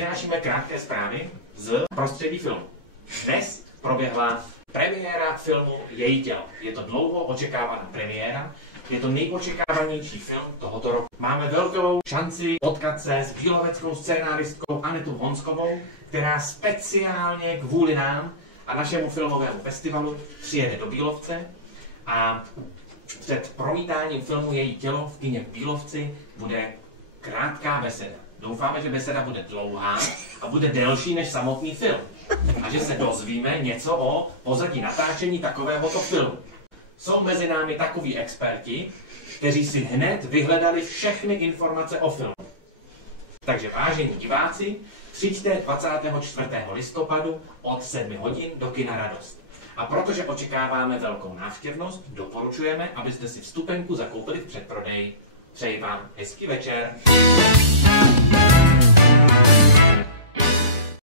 přinášíme krátké zprávy z prostředí filmu. Dnes proběhla premiéra filmu Její tělo. Je to dlouho očekávaná premiéra. Je to nejočekávanější film tohoto roku. Máme velkou šanci potkat se s bíloveckou scénáristkou Anetou Honskovou, která speciálně kvůli nám a našemu filmovému festivalu přijede do Bílovce a před promítáním filmu Její tělo v kině v Bílovci bude krátká beseda. Doufáme, že beseda bude dlouhá a bude delší než samotný film. A že se dozvíme něco o pozadí natáčení takovéhoto filmu. Jsou mezi námi takoví experti, kteří si hned vyhledali všechny informace o filmu. Takže vážení diváci, přijďte 24. listopadu od 7 hodin do kina Radost. A protože očekáváme velkou návštěvnost, doporučujeme, abyste si vstupenku zakoupili v předprodeji. Přeji vám hezký večer.